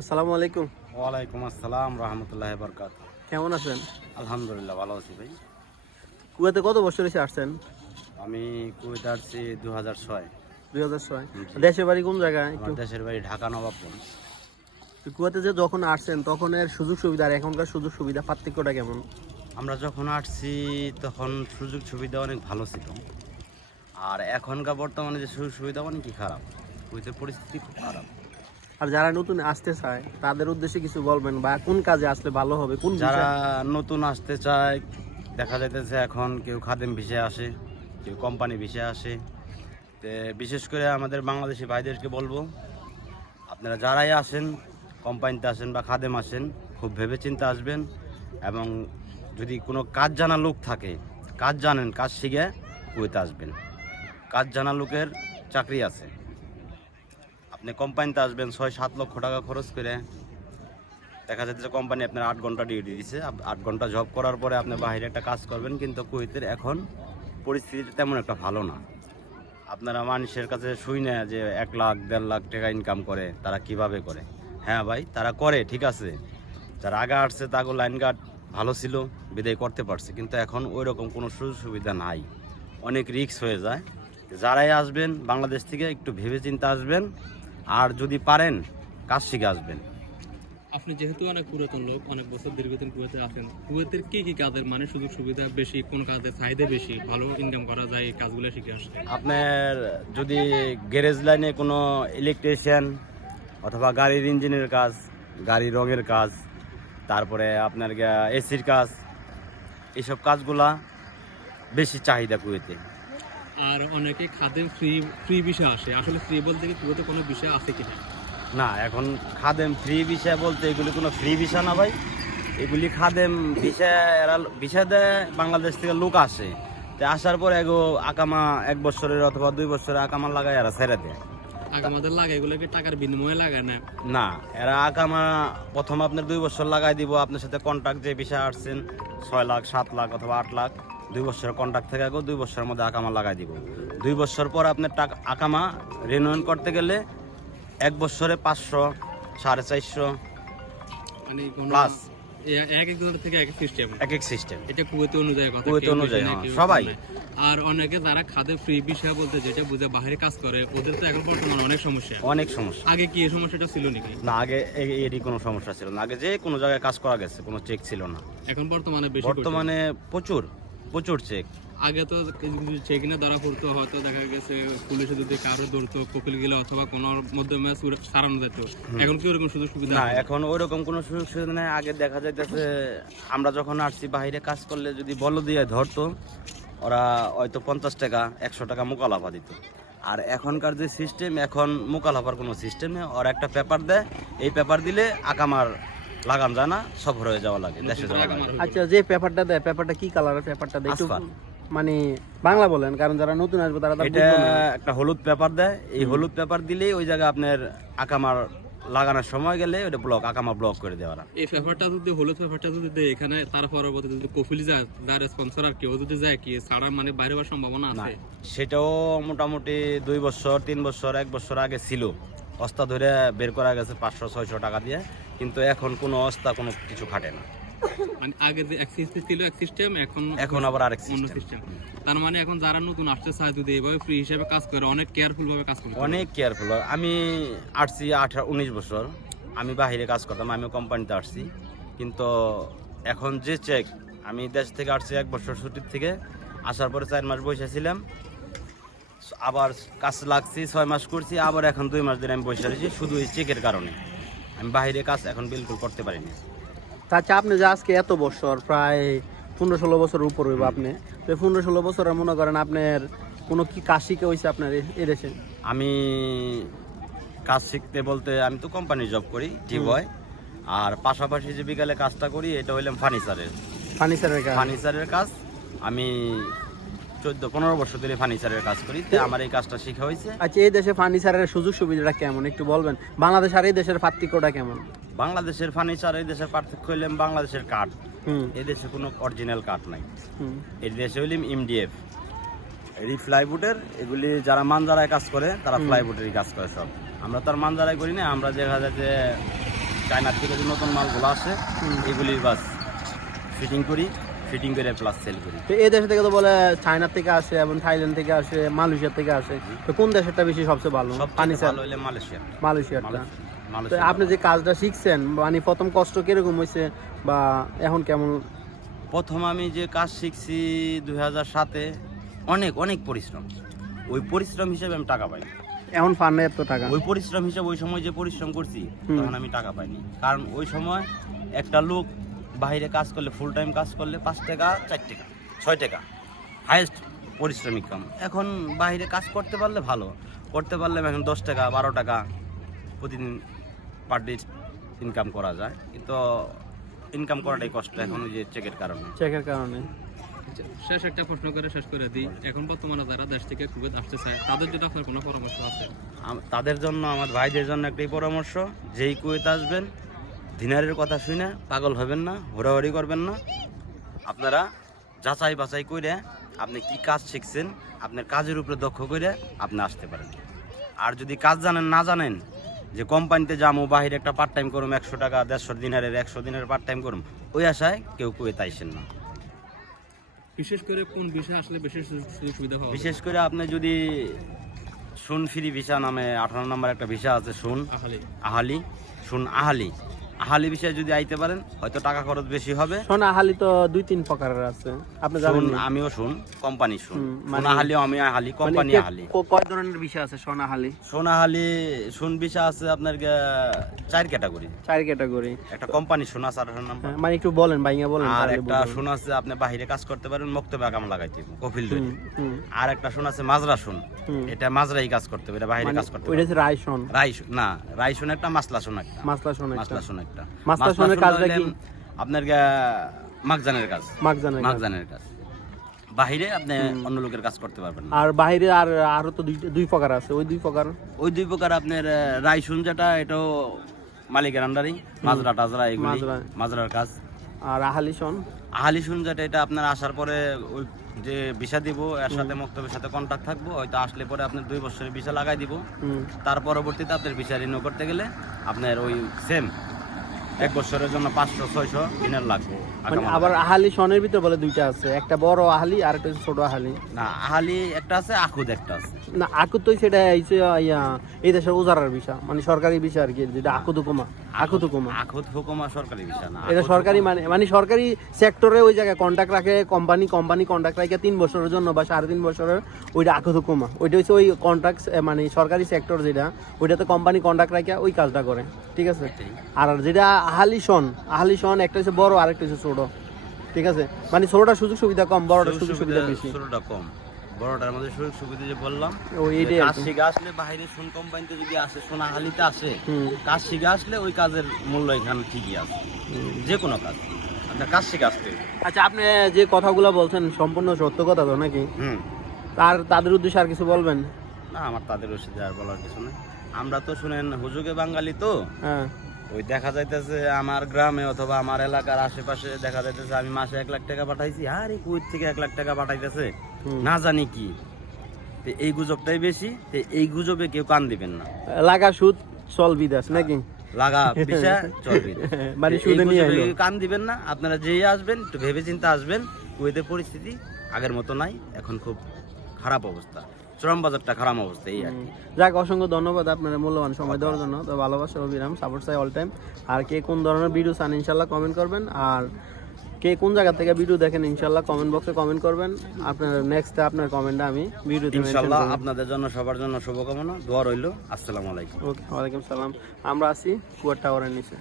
আসসালামু আলাইকুম। ওয়ালাইকুম আসসালাম রহমতুল্লাহ বরকাত কেমন আছেন? আলহামদুলিল্লাহ ভালো আছি ভাই। কুয়েতে কত বছর এসে আসছেন? আমি কুয়েত আসছি দু হাজার ছয়। দুই হাজার ছয়। দেশের বাড়ি কোন জায়গায় একটু? দেশের বাড়ি ঢাকা নবাবগঞ্জ। কুয়েতে যে যখন আসছেন তখন এর সুযোগ সুবিধা আর এখনকার সুযোগ সুবিধা পার্থক্যটা কেমন? আমরা যখন আসছি তখন সুযোগ সুবিধা অনেক ভালো ছিল। আর এখনকার বর্তমানে যে সুযোগ সুবিধা অনেকই খারাপ। কুয়েতের পরিস্থিতি খুব খারাপ। আর যারা নতুন আসতে চায়, তাদের উদ্দেশ্যে কিছু বলবেন বা কোন কাজে আসলে ভালো হবে, কোন যারা নতুন আসতে চায়, দেখা যাইতেছে এখন কেউ খাদেম ভিসে আসে, কেউ কোম্পানি ভিসে আসে। তে বিশেষ করে আমাদের বাংলাদেশি ভাইদেরকে বলব, আপনারা যারাই আসেন, কোম্পানিতে আসেন বা খাদেম আসেন, খুব ভেবেচিন্তে আসবেন এবং যদি কোনো কাজ জানা লোক থাকে, কাজ জানেন, কাজ শিখে কুয়েতে আসবেন। কাজ জানা লোকের চাকরি আছে। আপনি কোম্পানিতে আসবেন ছয় সাত লক্ষ টাকা খরচ করে, দেখা যাচ্ছে যে কোম্পানি আপনার আট ঘণ্টা ডিউটি দিচ্ছে আট ঘণ্টা জব করার পরে আপনি বাইরে একটা কাজ করবেন, কিন্তু কুয়েতের এখন পরিস্থিতিটা তেমন একটা ভালো না। আপনারা মানুষের কাছে শুই না যে এক লাখ, দেড় লাখ টাকা ইনকাম করে, তারা কীভাবে করে? হ্যাঁ ভাই, তারা করে, ঠিক আছে। যারা আগে আসছে তাকে লাইন গার্ড ভালো ছিল, বিদায় করতে পারছে, কিন্তু এখন ওই রকম কোনো সুযোগ সুবিধা নাই। অনেক রিস্ক হয়ে যায়। যারাই আসবেন, বাংলাদেশ থেকে একটু ভেবে চিন্তে আসবেন। আর যদি পারেন কাজ শিখে আসবেন। আপনি যেহেতু অনেক পুরাতন লোক অনেক বছর দীর্ঘদিন কুয়েতে আছেন কুয়েতের কি কি কাজের মানে সুযোগ সুবিধা বেশি কোন কাজের চাহিদা বেশি ভালো ইনকাম করা যায় এই কাজগুলো শিখে আসে আপনার যদি গ্যারেজ লাইনে কোনো ইলেকট্রিশিয়ান অথবা গাড়ির ইঞ্জিনের কাজ গাড়ির রঙের কাজ তারপরে আপনার এসির কাজ এইসব কাজগুলা বেশি চাহিদা কুয়েতে। আর অনেকে খাদেম ফ্রি ফ্রি বিষয় আসে। আসলে ফ্রি বলতে কি কুয়েতে কোনো বিষয় আছে কি না এখন খাদেম ফ্রি বিষয় বলতে এগুলি কোনো ফ্রি বিষয় না ভাই। এগুলি খাদেম বিষয় এরা বিষয় দেয় বাংলাদেশ থেকে লোক আসে। তো আসার পর এগো আকামা এক বছরের অথবা দুই বছরের আকামা লাগায় এরা ছেড়ে দেয়। আগে আমাদের লাগে এগুলো কি টাকার বিনিময়ে লাগে না? না এরা আকামা প্রথম আপনার দুই বছর লাগাই দিব আপনার সাথে কন্ট্রাক্ট যে বিষয়ে আসছেন ছয় লাখ সাত লাখ অথবা আট লাখ। দুই বছরের কন্ট্রাক্ট থেকে আগেও দুই বছরের মধ্যে আকামা লাগাই দিব। দুই বছর পর আপনার টাকা আকামা রিনিউন করতে গেলে এক বছরে পাঁচশো সাড়ে চারশো মানে Plus। এ- এক এক থেকে এক এক সিস্টেম এক এক সিস্টেম এটা কুয়েতে অনুযায়ী কথা কুয়েতে অনুযায়ী, বেশি না, হ্যাঁ, সবাই। আর অনেকে যারা খাদ্য ফ্রি বিষয় বলতে যেটা বুঝে বাইরে কাজ করে ওদের তো এখন বর্তমানে অনেক সমস্যা। অনেক সমস্যা। আগে কি এই সমস্যাটা ছিল নাকি? না আগে এরই কোনো সমস্যা ছিল না। আগে যে কোনো জায়গায় কাজ করা গেছে কোনো চেক ছিল না। এখন বর্তমানে বেশি। বর্তমানে প্রচুর। প্রচুর চেক আগে তো চেক না ধরা পড়তো হয়তো দেখা গেছে পুলিশে যদি কারও ধরতো কপিল গেলে অথবা কোনো মাধ্যমে সুর- সারানো যেত। এখন কি ওরকম সুযোগ সুবিধা? না এখন ওই রকম কোনো সুযোগ সুবিধা নেই। আগে দেখা যাইতেছে আমরা যখন আসছি বাইরে কাজ করলে যদি বল দিয়ে ধরতো ওরা হয়তো পঞ্চাশ টাকা একশো টাকা মোকালাফা দিত। আর এখনকার যে সিস্টেম এখন মোকালাফার কোনো সিস্টেম নেই। ওরা একটা পেপার দেয় এই পেপার দিলে আকামার লাগান যায় না সফর হয়ে যাওয়া লাগে দেশে যাওয়া লাগে। আচ্ছা যে পেপারটা দেয় পেপারটা কি কালারের পেপারটা দেয়? একটু মানে বাংলা বলেন কারণ যারা নতুন আসবে তারা এটা একটা হলুদ পেপার দেয়। এই হলুদ পেপার দিলেই ওই জায়গায় আপনার আকামার লাগানোর সময় গেলে ওটা ব্লক আকামা ব্লক করে দেওয়া এই পেপারটা যদি হলুদ পেপারটা যদি দেয় এখানে তার পরবর্তীতে যদি কপিল যায় যার স্পন্সর আর কেউ যদি যায় কি ছাড়া মানে বাইরে হওয়ার সম্ভাবনা আছে? সেটাও মোটামুটি দুই বছর তিন বছর এক বছর আগে ছিল। অস্তা ধরে বের করা গেছে পাঁচশো ছয়শো টাকা দিয়ে কিন্তু এখন কোনো অস্তা কোনো কিছু খাটে না। মানে আগে যে এক সিস্টেম ছিল এক সিস্টেম এখন এখন আবার আরেক অন্য সিস্টেম। তার মানে এখন যারা নতুন চায় যদি এইভাবে ফ্রি হিসেবে কাজ করে অনেক কাজ হবে। অনেক কেয়ারফুল আমি আসছি আঠারো উনিশ বছর। আমি বাহিরে কাজ করতাম আমি কোম্পানিতে আসছি। কিন্তু এখন যে চেক আমি দেশ থেকে আসছি এক বছর ছুটির থেকে আসার পরে চার মাস বসেছিলাম আবার কাজ লাগছি ছয় মাস করছি আবার এখন দুই মাস ধরে আমি বসে রয়েছি শুধু এই চেকের কারণে। আমি বাইরে কাজ এখন বিলকুল করতে পারিনি। তা আচ্ছা আপনি যে আজকে এত বছর প্রায় পনেরো ষোলো বছর উপর হইব আপনি তো পনেরো ষোলো বছরের মনে করেন আপনার কোনো কি কাজ শিখে হয়েছে আপনার এ- এদেশে আমি কাজ শিখতে বলতে আমি তো কোম্পানি জব করি টি বয় আর পাশাপাশি যে বিকালে কাজটা করি এটা হইলাম ফার্নিচারের ফার্নিচারের কাজ। ফার্নিচারের কাজ আমি চোদ্দ পনেরো বছর ধরে ফার্নিচারের কাজ করি তো আমার এই কাজটা শেখা হয়েছে। আচ্ছা এই দেশে ফার্নিচারের সুযোগ সুবিধাটা কেমন? একটু বলবেন বাংলাদেশ আর এই দেশের পার্থক্যটা কেমন? বাংলাদেশের ফার্নিচার এই দেশের পার্থক্য হইলাম বাংলাদেশের কাঠ। এই দেশে কোনো অরিজিনাল কাঠ নাই। এই দেশে হইলাম এমডিএফ এই ফ্লাইবুটের এগুলি যারা মানজারায় কাজ করে তারা ফ্লাইবুটেরই কাজ করে সব। আমরা তো আর মানজারায় করি না আমরা দেখা যায় যে চায়নার থেকে যে নতুন মালগুলো আসে হুম। এগুলি বাস ফিটিং করি। ফিটিং করে প্লাস সেল করি। তো এই দেশ থেকে তো বলে চায়না থেকে আসে এবং থাইল্যান্ড থেকে আসে মালয়েশিয়া থেকে আসে। তো কোন দেশেরটা বেশি সবচেয়ে ভালো? সব ফার্নিচার ভালো হইলে মালয়েশিয়া মালয়েশিয়ারটা তো মালয়েশিয়া আপনি যে কাজটা শিখছেন মানে প্রথম কষ্ট কীরকম হয়েছে বা এখন কেমন? প্রথম আমি যে কাজ শিখছি দুই হাজার সাতে অনেক অনেক পরিশ্রম। ওই পরিশ্রম হিসেবে আমি টাকা পাই এখন ফান্ডে এত টাকা? ওই পরিশ্রম হিসেবে ওই সময় যে পরিশ্রম করছি তখন আমি টাকা পাইনি। কারণ ওই সময় একটা লোক বাইরে কাজ করলে ফুল টাইম কাজ করলে পাঁচ টাকা চার টাকা ছয় টাকা। হাইয়েস্ট পরিশ্রমিক কাম। এখন বাইরে কাজ করতে পারলে ভালো। করতে পারলে এখন দশ টাকা বারো টাকা প্রতিদিন পার ডে ইনকাম করা যায়। কিন্তু ইনকাম করাটাই কষ্ট এখন ওই যে চেকের কারণে। চেকের কারণে। আচ্ছা, শেষ একটা প্রশ্ন করে শেষ করে দিই। এখন বর্তমানে যারা দেশ থেকে খুবই আসতে চায় তাদের জন্য আপনার কোনো পরামর্শ আছে? তাদের জন্য আমার ভাইদের জন্য একটাই পরামর্শ যেই কুয়েত আসবেন দিনারের কথা শুনে পাগল হবেন না হোরাহরি করবেন না। আপনারা যাচাই বাছাই করে আপনি কি কাজ শিখছেন আপনার কাজের উপরে দক্ষ করে আপনি আসতে পারেন। আর যদি কাজ জানেন না জানেন যে কোম্পানিতে যাব বাহিরে একটা পার্ট টাইম করুম একশো টাকা দেড়শো দিনারের একশো দিনের পার্ট টাইম করুম ওই আশায় কেউ কুয়েত আইসেন না। বিশেষ করে কোন বিষয়ে আসলে বেশি সুযোগ সুযোগ সুবিধা পাওয়া বিশেষ করে আপনি যদি শুন ফ্রি ভিসা নামে আঠারো নম্বর একটা ভিসা আছে শুন আহালি। আহালি শুন আহালি। আহালি বিষয়ে যদি আইতে পারেন হয়তো টাকা খরচ বেশি হবে। সোনা হালি তো দুই তিন প্রকারের আছে। আপনি জানেন আমিও শুন কোম্পানি শুন। শুন মানে- আমি আহালি মানে কোম্পানি আহালি। কয় ধরনের বিষয় আছে সোনা হালি শুন আহালি শুন বিষয় আছে আপনার চার ক্যাটাগরি। চার ক্যাটাগরি। একটা কোম্পানি শুন আছে আঠারো নাম্বার মানে একটু বলেন ভাইয়া বলেন আর একটা। শুন আছে আপনি বাহিরে কাজ করতে পারেন মক্তবে আগাম লাগাইতে কফিল হুম, আর একটা শুন আছে মাজরা শুন। এটা মাজরাই কাজ করতে হবে এটা বাহিরে মানে কাজ করতে ওইটা হবে। হচ্ছে রায়সন রাই শুন- না রাই শুন একটা মাসলা শুন একটা। মাসলা শোন একটা। মাসলা শুন কাজটা কি? আপনার কাজ। কাজ। বাহিরে আপনি অন্য লোকের কাজ করতে পারবেন না। আর বাইরে আর আরও তো দুই- প্রকার আছে। ওই দুই প্রকার? ওই দুই প্রকার আপনার রাইসুন যেটা এটাও মালিকের আন্ডারেই। মাজরা টাজরা এগুলি মাজরার কাজ। আর আহালিশন আহালিসুন যেটা এটা আপনার আসার পরে ওই যে ভিসা দিব এর সাথে মক্তবের সাথে কন্ট্যাক্ট থাকব হয়তো আসলে পরে আপনার দুই বছরের ভিসা লাগাই দিব। তার পরবর্তীতে আপনার ভিসা রিনিউ করতে গেলে আপনার ওই সেম এক বছরের জন্য পাঁচশো ছয়শো দিনের লাগবে। মানে আবার আহালি সনের ভিতরে বলে দুইটা আছে একটা বড় আহালি আর একটা ছোট আহালি। না আহালি একটা আছে আকুদ একটা আছে। না আকুদ তো সেটা এই দেশের উজারার বিষয় মানে সরকারি বিষয় আর কি যেটা আকুদ হুকুমা হুকুমা। হুকুমা সরকারি বিষয় না। এটা সরকারি মানে মানে সরকারি সেক্টরে ওই জায়গায় কন্ট্রাক্ট রাখে কোম্পানি কোম্পানি কন্ট্রাক্ট রাখে তিন বছরের জন্য বা সাড়ে তিন বছরের ওইটা হুকুমা। ওইটা হচ্ছে ওই কন্ট্রাক্ট মানে সরকারি সেক্টর যেটা ওইটাতে কোম্পানি কন্ট্রাক্ট রাখে ওই কাজটা করে। ঠিক আছে? আর যেটা আহালিশন আহালিশন একটা হচ্ছে বড় আর একটা হচ্ছে ছোট। ঠিক আছে? মানে ছোটটা সুযোগ সুবিধা কম বড়টা সুযোগ সুবিধা বেশি। কম। বড়টার মধ্যে সুযোগ সুবিধা যে বললাম কাজ শিখে আসলে বাইরে শুন কোম্পানিতে যদি আসে সোনা হালিতে আসে কাজ শিখে আসলে ওই কাজের মূল্য এখানে ঠিকই আছে। যে কোনো কাজ। আপনার কাজ শিখে আসতে আচ্ছা আপনি যে কথাগুলো বলছেন সম্পূর্ণ সত্য কথা তো নাকি? হুম। তার তাদের উদ্দেশ্যে আর কিছু বলবেন? না আমার তাদের ওষুধে আর বলার কিছু নেই। আমরা তো শুনেন হুজুগে বাঙালি তো। হ্যাঁ। ওই দেখা যাইতেছে আমার গ্রামে অথবা আমার এলাকার আশেপাশে দেখা যাইতেছে আমি মাসে এক লাখ টাকা পাঠাইছি। আরে কুয়েত থেকে এক লাখ টাকা পাঠাইতেছে। না জানি কি। তো এই গুজবটাই বেশি তো এই গুজবে কেউ কান দিবেন না। লাগা সুদ চল বিদেশ নাকি? লাগা পিসা চলবে মানে সুদে নিয়ে কান দিবেন না আপনারা যেই আসবেন একটু ভেবে চিন্তে আসবেন কুয়েতের পরিস্থিতি আগের মতো নাই এখন খুব খারাপ অবস্থা। চরম বাজারটা খারাপ অবস্থা এই আর কি। যাক অসংখ্য ধন্যবাদ আপনার মূল্যবান সময় দেওয়ার জন্য। তো ভালোবাসা অবিরাম সাপোর্ট চাই অল টাইম আর কে কোন ধরনের ভিডিও চান ইনশাল্লাহ কমেন্ট করবেন। আর কে কোন জায়গা থেকে ভিডিও দেখেন ইনশাল্লাহ কমেন্ট বক্সে কমেন্ট করবেন। আপনার নেক্সট আপনার কমেন্টটা আমি ভিডিওতে ইনশাল্লাহ আপনাদের জন্য সবার জন্য শুভকামনা দোয়া রইল। আসসালামু আলাইকুম। ওকে ওয়ালাইকুম সালাম। আমরা আছি কুয়ার টাওয়ারের নিচে।